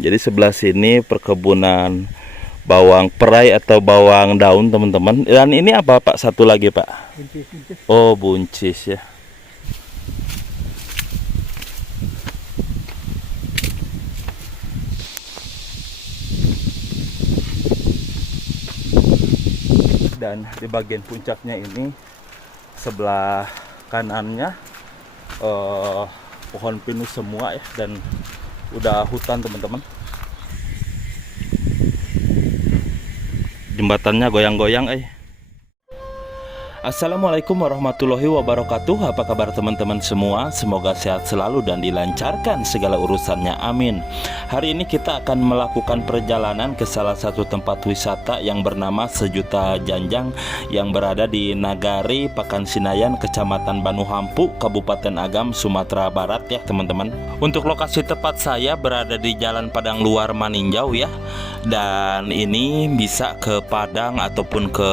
Jadi sebelah sini perkebunan bawang perai atau bawang daun teman-teman. Dan ini apa Pak? Satu lagi Pak. Buncis-buncis. Oh, buncis ya. Dan di bagian puncaknya ini sebelah kanannya pohon pinus semua ya, dan udah hutan teman-teman. Jembatannya goyang-goyang. Assalamualaikum warahmatullahi wabarakatuh. Apa kabar teman-teman semua? Semoga sehat selalu dan dilancarkan segala urusannya, amin. Hari ini kita akan melakukan perjalanan ke salah satu tempat wisata yang bernama Sejuta Janjang, yang berada di Nagari Pakansinayan, Kecamatan Banuhampu, Kabupaten Agam, Sumatera Barat ya teman-teman. Untuk lokasi tepat saya berada di Jalan Padang Luar Maninjau ya. Dan ini bisa ke Padang ataupun ke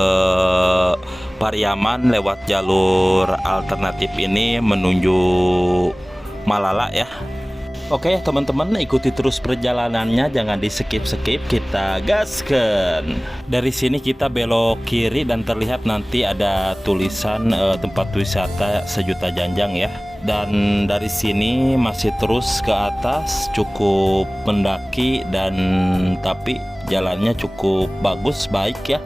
Pariaman lewat jalur alternatif ini menuju Malala ya. Oke teman-teman, ikuti terus perjalanannya, jangan di skip-skip, kita gaskan. Dari sini kita belok kiri dan terlihat nanti ada tulisan tempat wisata Sejuta Janjang ya. Dan dari sini masih terus ke atas, cukup mendaki dan tapi jalannya cukup bagus, baik ya.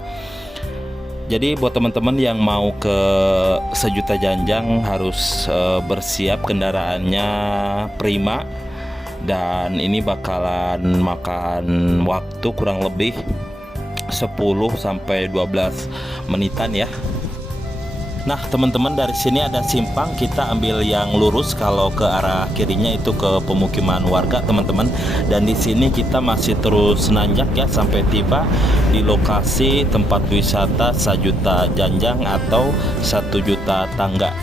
Jadi buat teman-teman yang mau ke Sejuta Janjang harus bersiap kendaraannya prima. Dan ini bakalan makan waktu kurang lebih 10-12 menitan ya. Nah teman-teman, dari sini ada simpang, kita ambil yang lurus. Kalau ke arah kirinya itu ke pemukiman warga teman-teman. Dan di sini kita masih terus nanjak ya sampai tiba di lokasi tempat wisata Sejuta Janjang atau 1 juta tangga.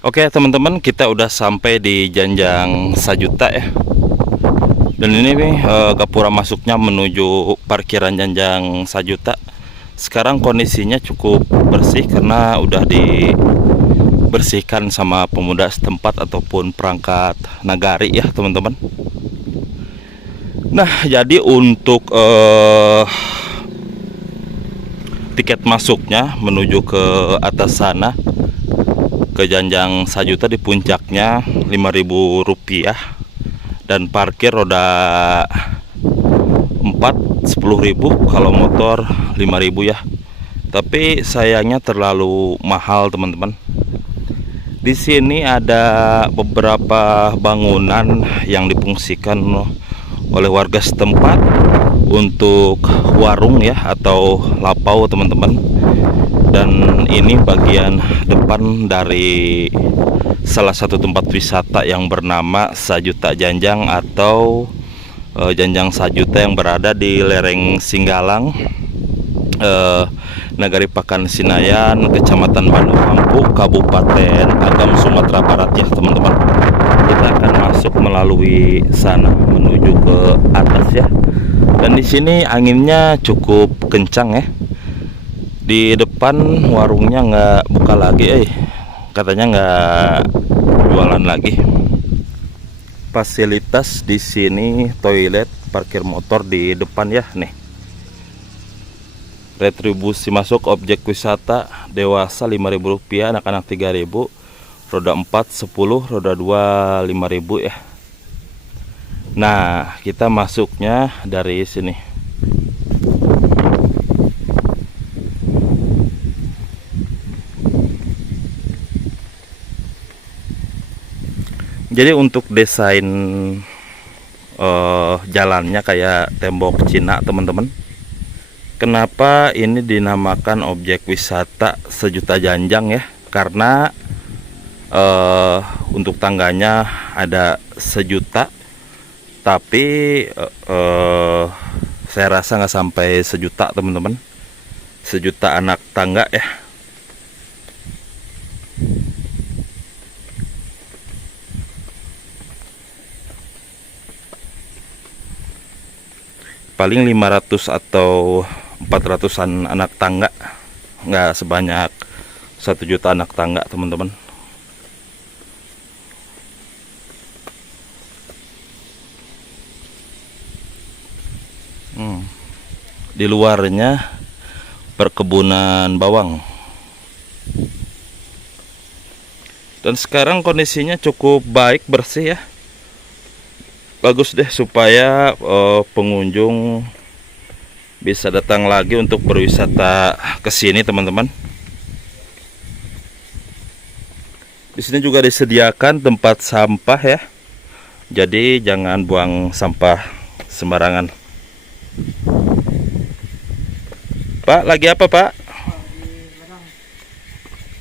Oke teman-teman, kita udah sampai di Janjang Sejuta ya. Dan ini nih gapura masuknya menuju parkiran Janjang Sejuta. Sekarang kondisinya cukup bersih karena udah dibersihkan sama pemuda setempat ataupun perangkat nagari ya teman-teman. Nah jadi untuk tiket masuknya menuju ke atas sana ke Janjang Sejuta di puncaknya Rp5.000 dan parkir roda 4 10.000, kalau motor 5.000 ya. Tapi sayangnya terlalu mahal teman-teman. Di sini ada beberapa bangunan yang difungsikan oleh warga setempat untuk warung ya atau lapau teman-teman. Dan ini bagian depan dari salah satu tempat wisata yang bernama Sejuta Janjang atau Janjang Sejuta yang berada di lereng Singgalang, Nagari Pakansinayan, Kecamatan Banuhampu, Kabupaten Agam, Sumatera Barat ya teman-teman. Kita akan masuk melalui sana menuju ke atas ya. Dan di sini anginnya cukup kencang ya. Di depan warungnya nggak buka lagi, katanya nggak jualan lagi. Fasilitas di sini toilet, parkir motor di depan ya nih. Retribusi masuk objek wisata dewasa Rp5.000, anak-anak Rp3.000, roda 4 10, roda 2 5.000 ya. Nah kita masuknya dari sini. Jadi untuk desain jalannya kayak tembok Cina teman-teman. Kenapa ini dinamakan objek wisata Sejuta Janjang ya? Karena untuk tangganya ada sejuta, tapi saya rasa nggak sampai sejuta teman-teman. Sejuta anak tangga ya. Paling 500 atau 400-an anak tangga, nggak sebanyak 1 juta anak tangga teman-teman. di luarnya perkebunan bawang. Dan sekarang kondisinya cukup baik, bersih ya. Bagus deh, supaya pengunjung bisa datang lagi untuk berwisata ke sini, teman-teman. Di sini juga disediakan tempat sampah ya. Jadi jangan buang sampah sembarangan. Pak, lagi apa, Pak?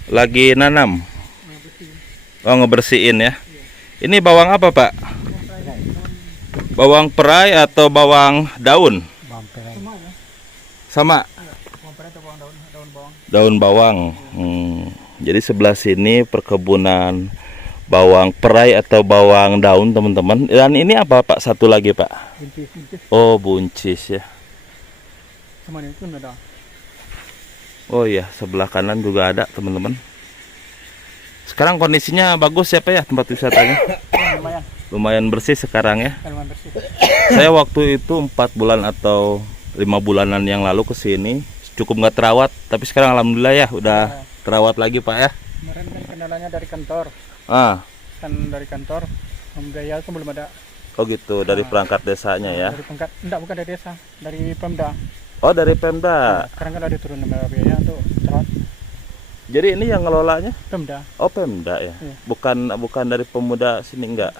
Lagi nanam. Oh, ngebersihin ya. Ini bawang apa, Pak? Bawang perai atau bawang daun? Sama. Daun bawang. Jadi sebelah sini perkebunan bawang perai atau bawang daun, teman-teman. Dan ini apa, Pak? Satu lagi, Pak. Buncis. Oh, buncis ya. Oh iya, sebelah kanan juga ada, teman-teman. Sekarang kondisinya bagus ya, Pak ya, tempat wisatanya? Lumayan bersih sekarang ya. Saya waktu itu 4 bulan atau 5 bulanan yang lalu ke sini, cukup nggak terawat, tapi sekarang alhamdulillah ya udah terawat lagi, Pak ya. Kemarin kan kendalanya dari kantor. Kan dari kantor, biaya itu belum ada. Oh gitu, dari perangkat desanya ya. Dari perangkat, bukan dari desa, dari Pemda. Oh, dari Pemda. Sekarang kan ada turun biaya untuk terawat. Jadi ini yang ngelolanya Pemda. Oh, Pemda ya. Iya. Bukan dari pemuda sini enggak.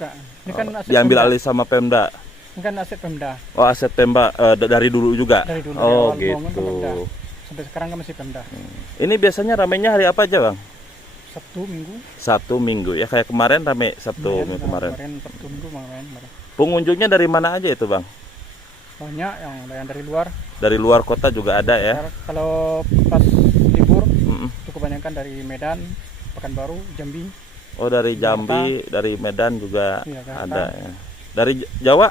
Ini kan aset diambil Pemda. alih sama Pemda. Ini kan aset Pemda. Oh, aset Pemda dari dulu juga. Dari dulu. Oh, dari awal bangun ke Pemda. gitu. Sampai sekarang kan masih Pemda. Ini biasanya ramenya hari apa aja, Bang? Sabtu Minggu. Sabtu Minggu ya, kayak kemarin rame Sabtu Minggu kemarin. Sabtu Minggu kemarin. Pengunjungnya dari mana aja itu, Bang? Banyak yang dari luar. Dari luar kota juga ada ya. Kalau pas libur kebanyakan dari Medan, Pekanbaru, Jambi. Oh, dari Jambi, dari Medan juga Iya, ada ya. Dari Jawa?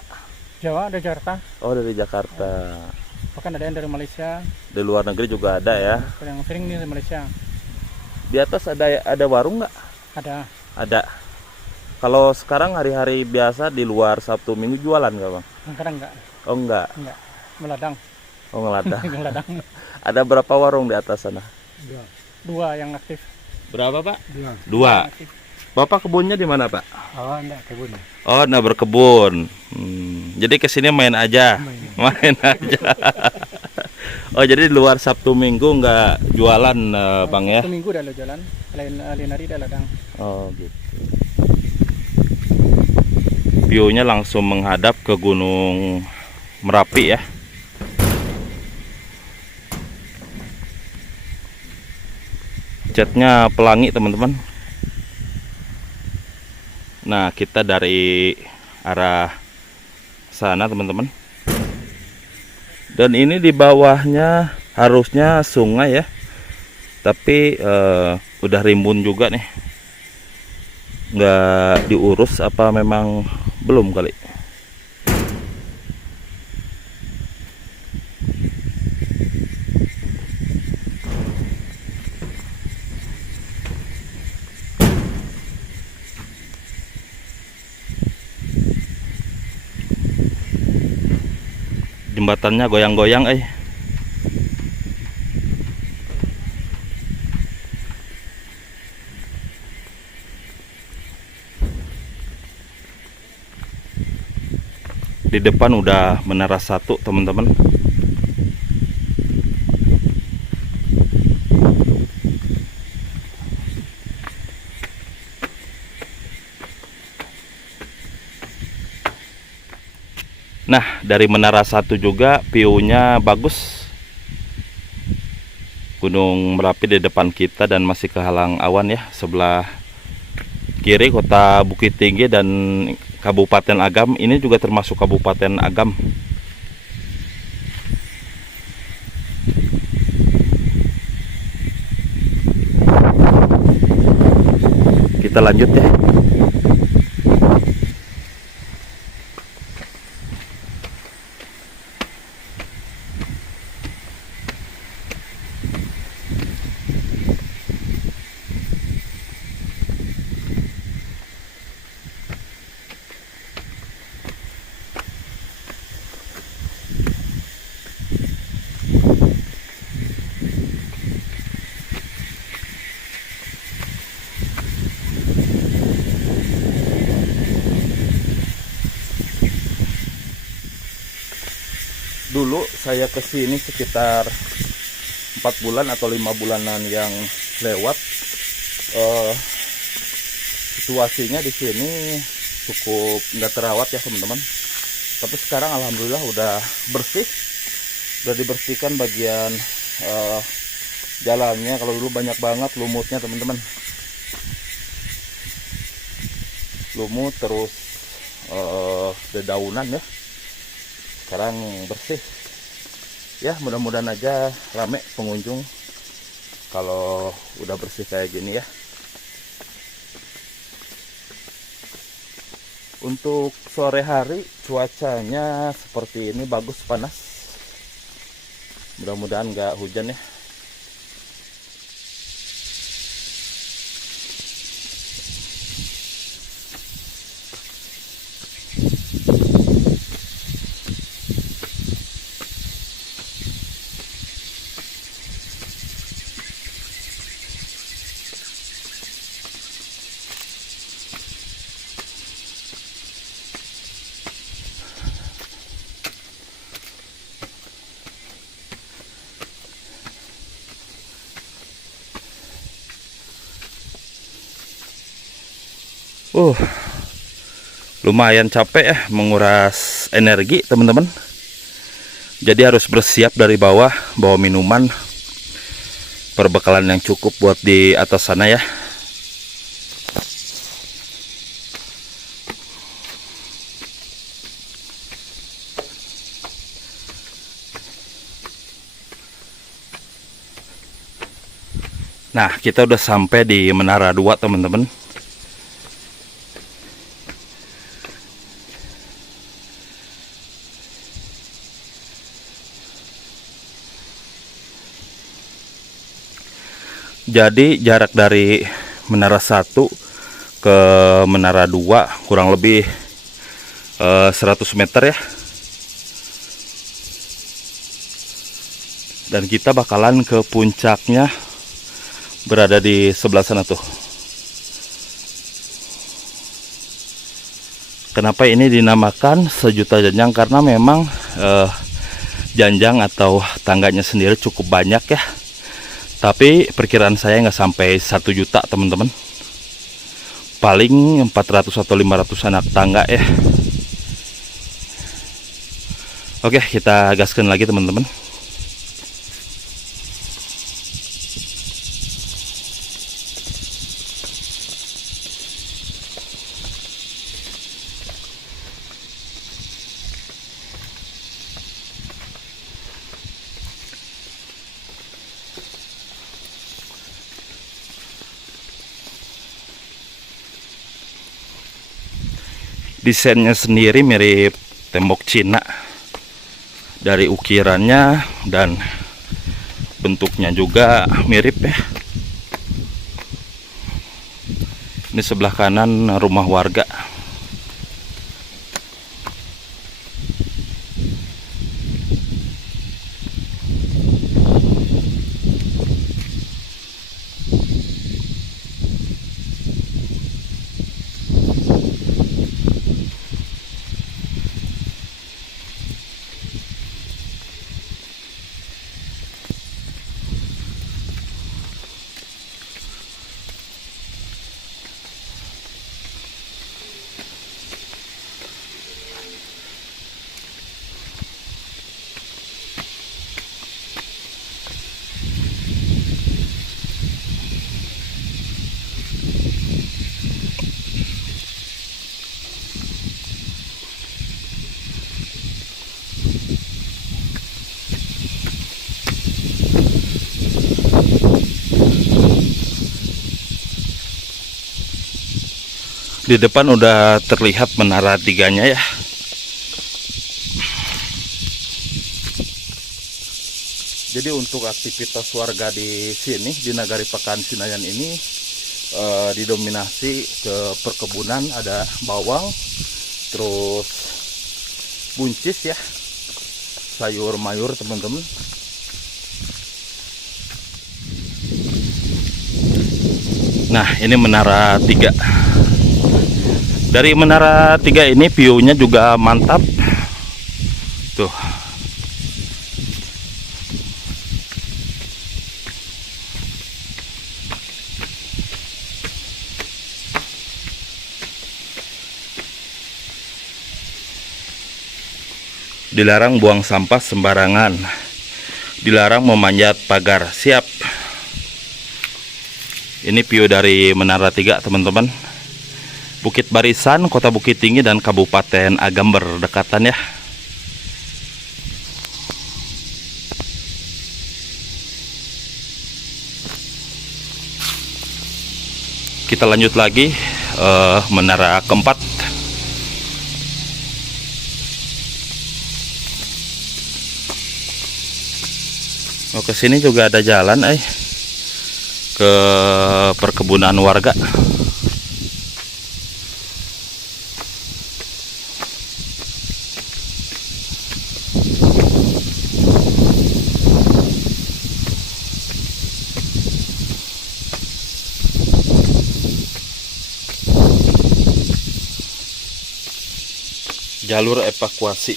Jawa ada Jakarta. Oh, dari Jakarta. Bahkan ada yang dari Malaysia. Di luar negeri juga ada ya. Yang sering nih dari Malaysia. Di atas ada warung nggak? Ada. Ada. Kalau sekarang hari-hari biasa di luar Sabtu Minggu jualan nggak, Bang? Sekarang enggak. Oh, enggak. Meladang. Oh, ngeladang. Meladang. Ada berapa warung di atas sana? Dua yang aktif. Berapa, Pak? Dua. Dua. Bapak kebunnya di mana, Pak? Oh, enggak kebun. Oh, nah berkebun. Jadi kesini main aja. Main aja. Oh, jadi di luar Sabtu Minggu nggak jualan, Bang ya? Sabtu Minggu udah jalan. Lain hari udah ladang. Oh, gitu. View-nya langsung menghadap ke Gunung Merapi ya. Catnya pelangi, teman-teman. Nah, kita dari arah sana, teman-teman. Dan ini di bawahnya harusnya sungai ya. Tapi udah rimbun juga nih. Nggak diurus apa memang belum kali. Jembatannya goyang-goyang Di depan udah Menara 1, teman-teman. Nah, dari Menara 1 juga view-nya bagus. Gunung Merapi di depan kita dan masih kehalang awan ya. Sebelah kiri kota Bukit Tinggi dan Kabupaten Agam. Ini juga termasuk Kabupaten Agam. Kita lanjut ya. dulu saya kesini sekitar 4 bulan atau 5 bulanan yang lewat, situasinya di sini cukup nggak terawat ya teman-teman. Tapi sekarang alhamdulillah udah bersih, udah dibersihkan bagian jalannya. Kalau dulu banyak banget lumutnya teman-teman, lumut terus dedaunan ya. Sekarang bersih ya, mudah-mudahan aja rame pengunjung kalau udah bersih kayak gini ya. Untuk sore hari cuacanya seperti ini, bagus, panas, mudah-mudahan nggak hujan ya. Lumayan capek ya, menguras energi teman-teman. Jadi harus bersiap dari bawah, bawa minuman, perbekalan yang cukup buat di atas sana ya. Nah, kita udah sampai di Menara 2 teman-teman. Jadi jarak dari Menara 1 ke Menara 2 kurang lebih 100 meter ya. Dan kita bakalan ke puncaknya, berada di sebelah sana tuh. Kenapa ini dinamakan sejuta janjang? Karena memang janjang atau tangganya sendiri cukup banyak ya. Tapi perkiraan saya nggak sampai 1 juta teman-teman. Paling 400 atau 500 anak tangga ya. Oke, kita gaskan lagi teman-teman. Desainnya sendiri mirip tembok Cina dari ukirannya, dan bentuknya juga mirip ya. Ini sebelah kanan rumah warga. Di depan udah terlihat Menara 3-nya ya. Jadi untuk aktivitas warga di sini, di Nagari Pekansinayan ini, didominasi ke perkebunan. Ada bawang, terus buncis ya, sayur mayur teman-teman. Nah, ini Menara 3. Dari Menara 3 ini view-nya juga mantap. Tuh. Dilarang buang sampah sembarangan. Dilarang memanjat pagar. Siap. Ini view dari Menara 3, teman-teman. Bukit Barisan, Kota Bukit Tinggi, dan Kabupaten Agam berdekatan ya. Kita lanjut lagi menara keempat. Oh, ke sini juga ada jalan ke perkebunan warga. Jalur evakuasi.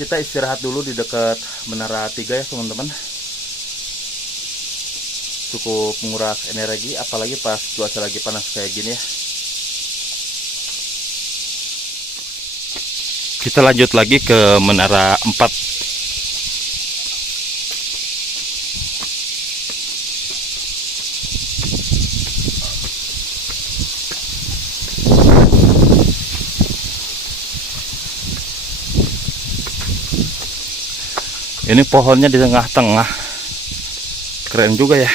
Kita istirahat dulu di dekat Menara 3 ya, teman-teman. Cukup menguras energi, apalagi pas cuaca lagi panas kayak gini ya. Kita lanjut lagi ke Menara 4. Ini pohonnya di tengah-tengah. Keren juga ya.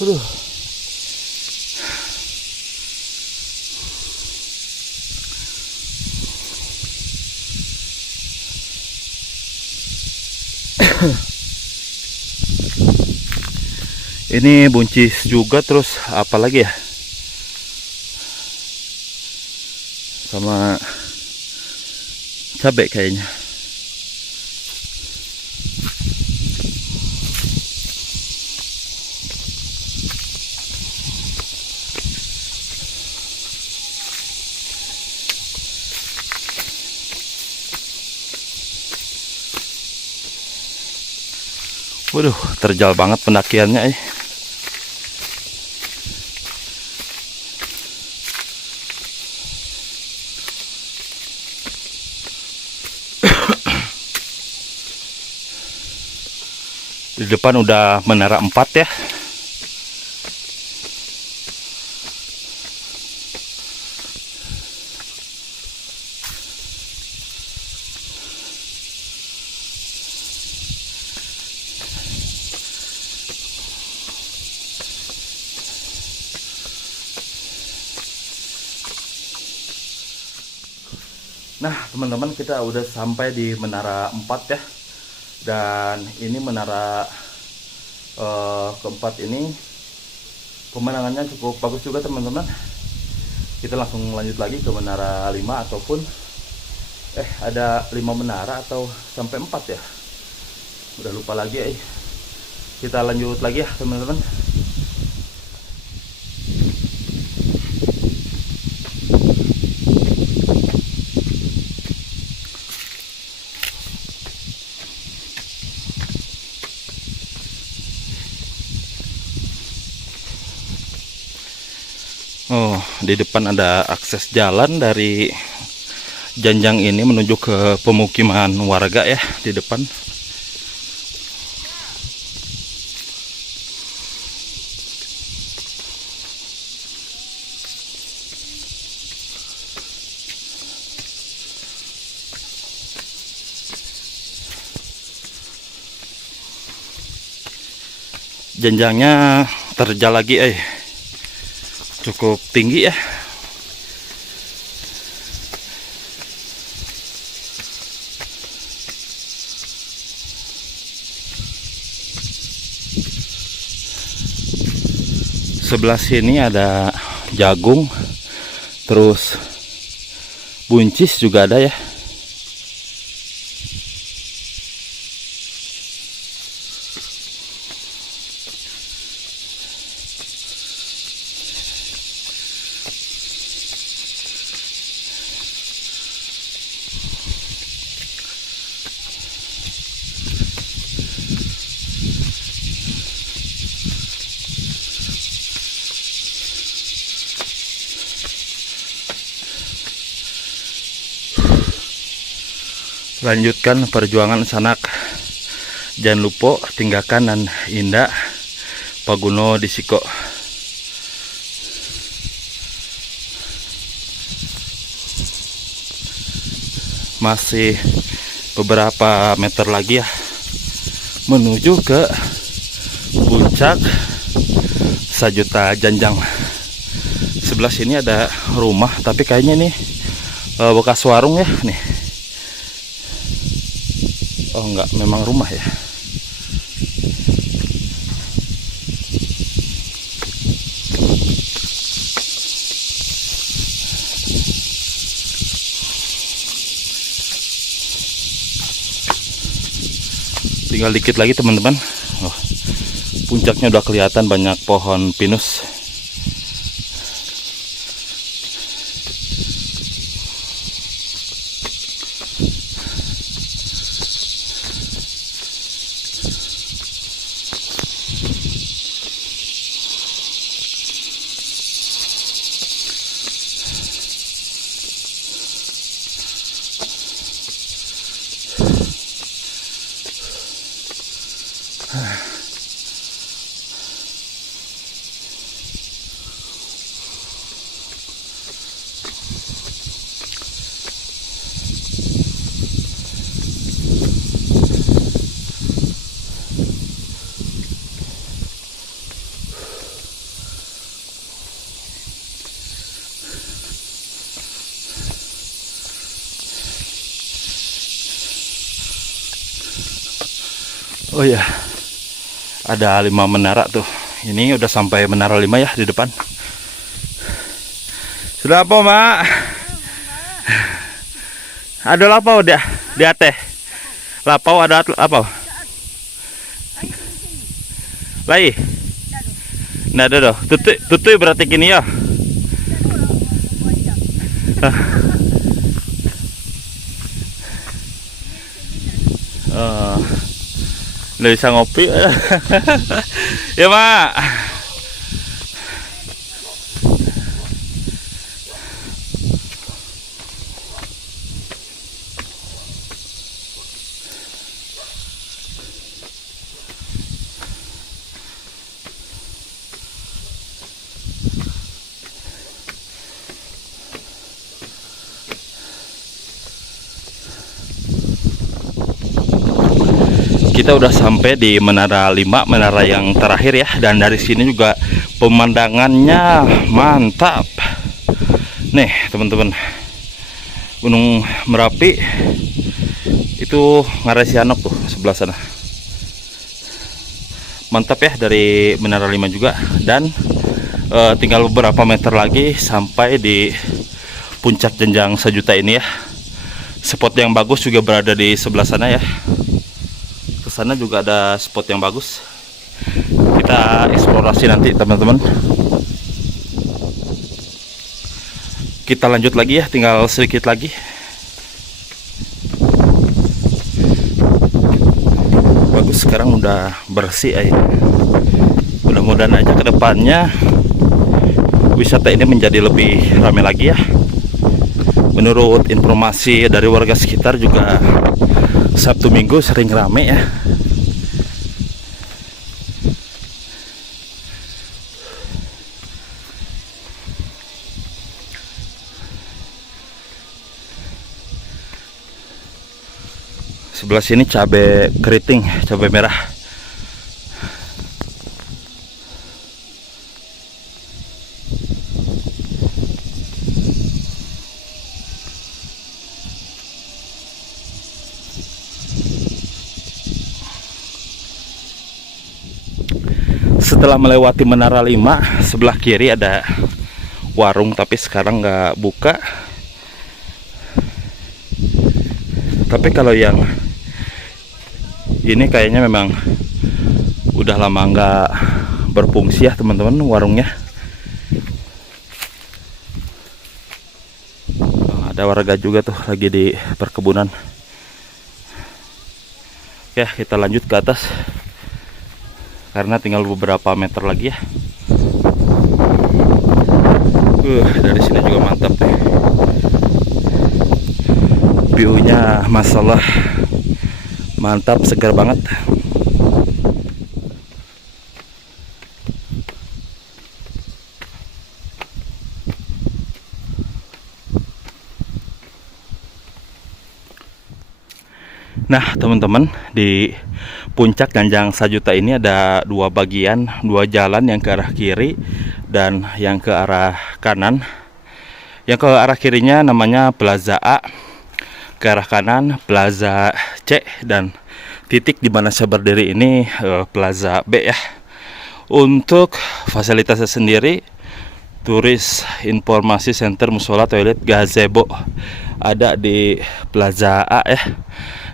Aduh. Ini buncis juga, terus apa lagi ya? Sama cabai kayaknya. Waduh, terjal banget pendakiannya. Di depan udah Menara 4 ya. Nah, teman-teman, kita udah sampai di Menara 4 ya. Dan ini menara keempat ini pemandangannya cukup bagus juga, teman-teman. Kita langsung lanjut lagi ke Menara 5 ataupun ada 5 menara atau sampai 4 ya. Udah lupa lagi. Kita lanjut lagi ya, teman-teman. Oh, di depan ada akses jalan dari Janjang ini menuju ke pemukiman warga ya di depan. Jenjangnya terjal lagi, cukup tinggi ya. Sebelah sini ada jagung, terus buncis juga ada ya. Lanjutkan perjuangan sanak. Jangan lupa tinggalkan dan indah Paguno Disiko. Masih beberapa meter lagi ya menuju ke puncak Sajuta Janjang. Sebelah sini ada rumah, tapi kayaknya nih bekas warung ya nih. Oh enggak, memang rumah ya. Tinggal dikit lagi teman-teman. Oh, puncaknya udah kelihatan banyak pohon pinus. Oh ya, ada 5 menara tuh. Ini udah sampai menara 5 ya di depan. Sudah apa, Mak? Ada lapau udah di atas. Lapau ada apa? Lai. Nggak ada doh. Tutui berarti gini ya. Nggak bisa ngopi. Ya, Mak. Kita udah sampai di menara 5, menara yang terakhir ya, dan dari sini juga pemandangannya mantap. Nih teman-teman, Gunung Merapi itu Ngaresianok tuh sebelah sana. Mantap ya dari menara 5 juga, dan tinggal beberapa meter lagi sampai di puncak Jenjang Sajuta ini ya. Spot yang bagus juga berada di sebelah sana ya. Sana juga ada spot yang bagus. Kita eksplorasi nanti teman-teman. Kita lanjut lagi ya, tinggal sedikit lagi. Bagus, sekarang udah bersih air. Mudah-mudahan aja ke depannya wisata ini menjadi lebih ramai lagi ya. Menurut informasi dari warga sekitar juga Sabtu Minggu sering rame ya. Sebelah sini cabai keriting, cabai merah. Setelah melewati Menara 5, sebelah kiri ada warung tapi sekarang nggak buka. Tapi kalau yang ini kayaknya memang udah lama nggak berfungsi ya teman-teman warungnya. Ada warga juga tuh lagi di perkebunan. Ya, kita lanjut ke atas karena tinggal beberapa meter lagi ya. Dari sini juga mantap deh. View-nya masalah mantap, segar banget. Nah teman-teman, di puncak Ganjang Sajuta ini ada dua bagian, dua jalan, yang ke arah kiri dan yang ke arah kanan. Yang ke arah kirinya namanya Plaza A, ke arah kanan Plaza C, dan titik di mana saya berdiri ini Plaza B ya. Untuk fasilitasnya sendiri, turis informasi center, musola, toilet, gazebo ada di Plaza A ya.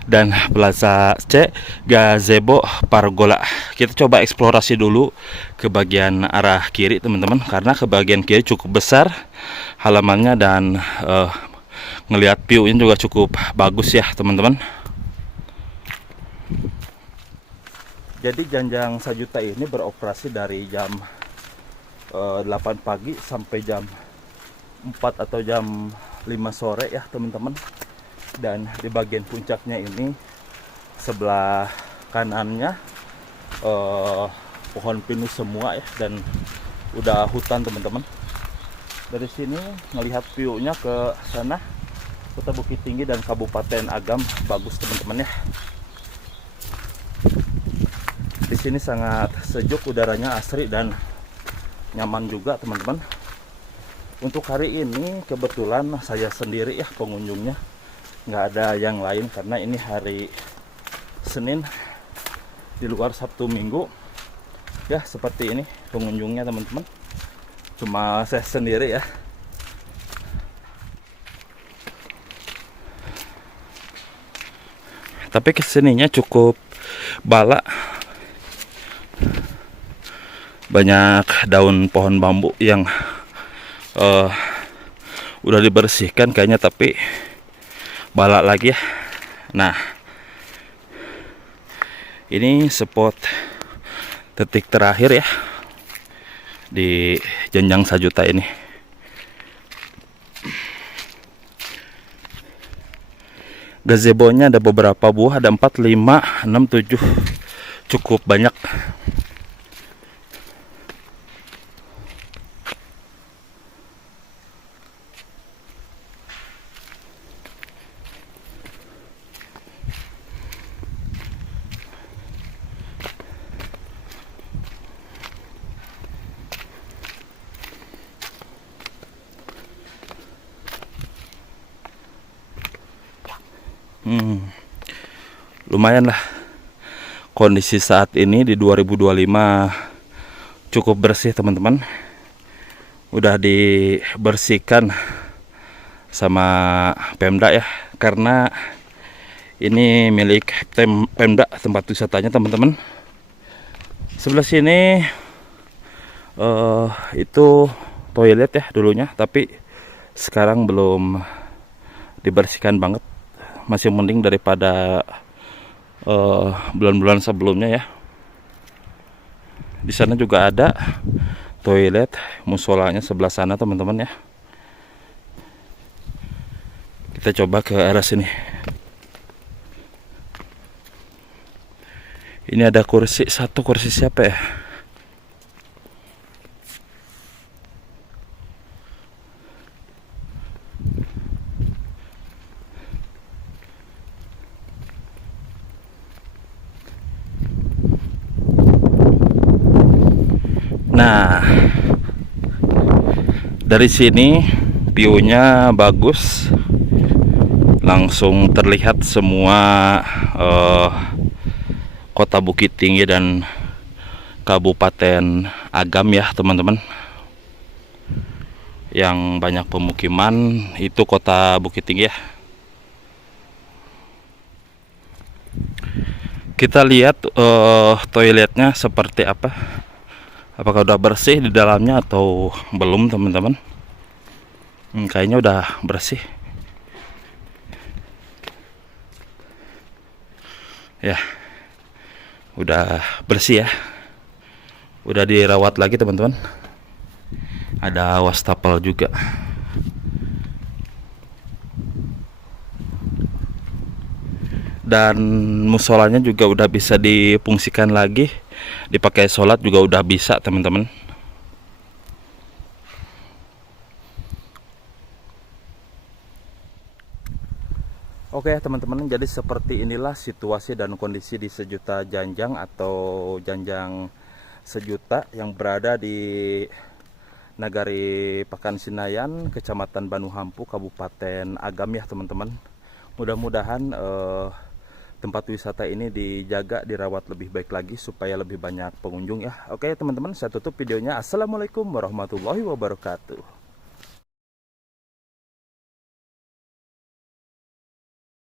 Dan Plaza C, gazebo, pergola. Kita coba eksplorasi dulu ke bagian arah kiri teman-teman, karena ke bagian kiri cukup besar halamannya dan ngelihat view-nya juga cukup bagus ya teman-teman. Jadi Ganjang Sajuta ini beroperasi dari jam 8 pagi sampai jam 4 atau jam 5 sore ya teman-teman. Dan di bagian puncaknya ini sebelah kanannya pohon pinus semua ya, dan udah hutan teman-teman. Dari sini melihat view-nya ke sana, Kota Bukit Tinggi dan Kabupaten Agam, bagus teman-teman ya. Di sini sangat sejuk, udaranya asri dan nyaman juga teman-teman. Untuk hari ini kebetulan saya sendiri ya pengunjungnya, nggak ada yang lain karena ini hari Senin di luar Sabtu Minggu ya. Seperti ini pengunjungnya teman-teman, cuma saya sendiri ya. Tapi kesininya cukup bala, banyak daun pohon bambu yang udah dibersihkan kayaknya, tapi balak lagi ya. Nah, ini spot titik terakhir ya di Ganjang Sajuta ini. Gazebo-nya ada beberapa buah, ada 4, 5, 6, 7, cukup banyak. Lumayan lah kondisi saat ini di 2025, cukup bersih teman-teman. Udah dibersihkan sama Pemda ya, karena ini milik Pemda tempat wisatanya teman-teman. Sebelah sini itu toilet ya dulunya, tapi sekarang belum dibersihkan banget. Masih mending daripada bulan-bulan sebelumnya ya. Di sana juga ada toilet, musolanya sebelah sana teman-teman ya. Kita coba ke arah sini. Ini ada kursi, satu kursi siapa ya? Nah, dari sini view-nya bagus, langsung terlihat semua Kota Bukit Tinggi dan Kabupaten Agam ya teman-teman. Yang banyak pemukiman itu kota Bukit Tinggi ya. Kita lihat toiletnya seperti apa. Apakah udah bersih di dalamnya atau belum teman-teman? Kayaknya udah bersih. Ya, udah bersih ya. Udah dirawat lagi teman-teman. Ada wastafel juga. Dan musolanya juga udah bisa difungsikan lagi, dipakai sholat juga udah bisa teman-teman. Oke teman-teman, jadi seperti inilah situasi dan kondisi di Sejuta Janjang atau Janjang Sejuta yang berada di Nagari Pakansinayan, Kecamatan Banuhampu, Kabupaten Agam ya teman-teman. Mudah-mudahan tempat wisata ini dijaga, dirawat lebih baik lagi supaya lebih banyak pengunjung ya. Oke teman-teman, saya tutup videonya. Assalamualaikum warahmatullahi wabarakatuh.